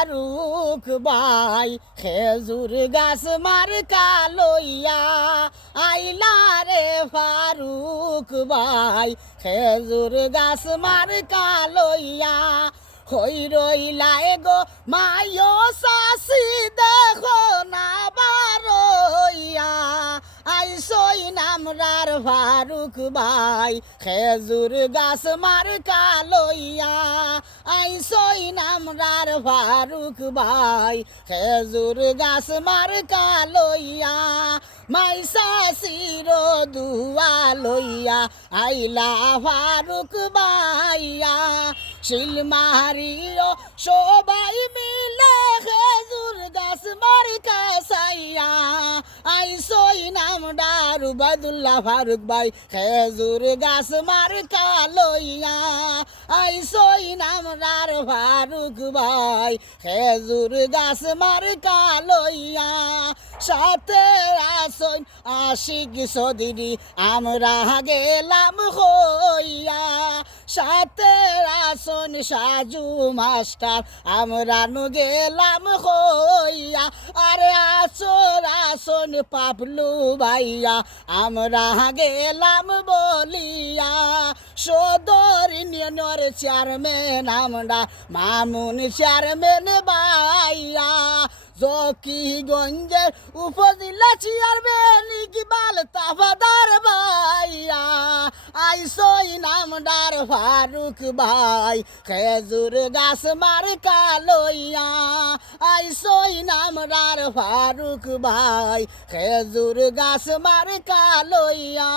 ফারুক ভাই খেজুর গাছ মার কালইয়া আইলা রে ফারুক ভাই খেজুর গাছ মার কালইয়া হই রইলায় গো মায়ো শাসি দেখো না বারইয়া আইসই নামরার ফারুক ভাই খেজুর গাছ মার কালইয়া আইসই নামরার ফারুক ভাই খেজুর গাছ মার কালইয়া মাইসা শির দুয়া লইয়া আইলা ফারুক ভাইয়া শিল মারিও সবাই মিলে খেজুর গাছ মারি কাসাইয়া আইসই নাম ডারু বাদুল্লাহ ফারুক ভাই খেজুর গাছ মার কালইয়া আইসই নাম ডার ফারুক ভাই খেজুর গাছ মার কালইয়া সাথে আসন আশিক সদিরি আমরা গেলাম হইয়া সাথে আসন সাজু মাস্টার আমরা নু গেলাম হইয়া আরে আসর আসন পাপলু ভাইয়া আমরা গেলাম বলিয়া সদর ইউনিয়নের চেয়ারম্যান আমরা মামুন চেয়ারম্যান ভাইয়া জকিগঞ্জের উপজেলা চেয়ারম্যান ইকবাল তাফাদার ভাইয়া আইসই নামদার ফারুক ভাই খেজুর গাছ মার কালইয়া আইসই নামদার ফারুক ভাই খেজুর গাছ মার কালইয়া।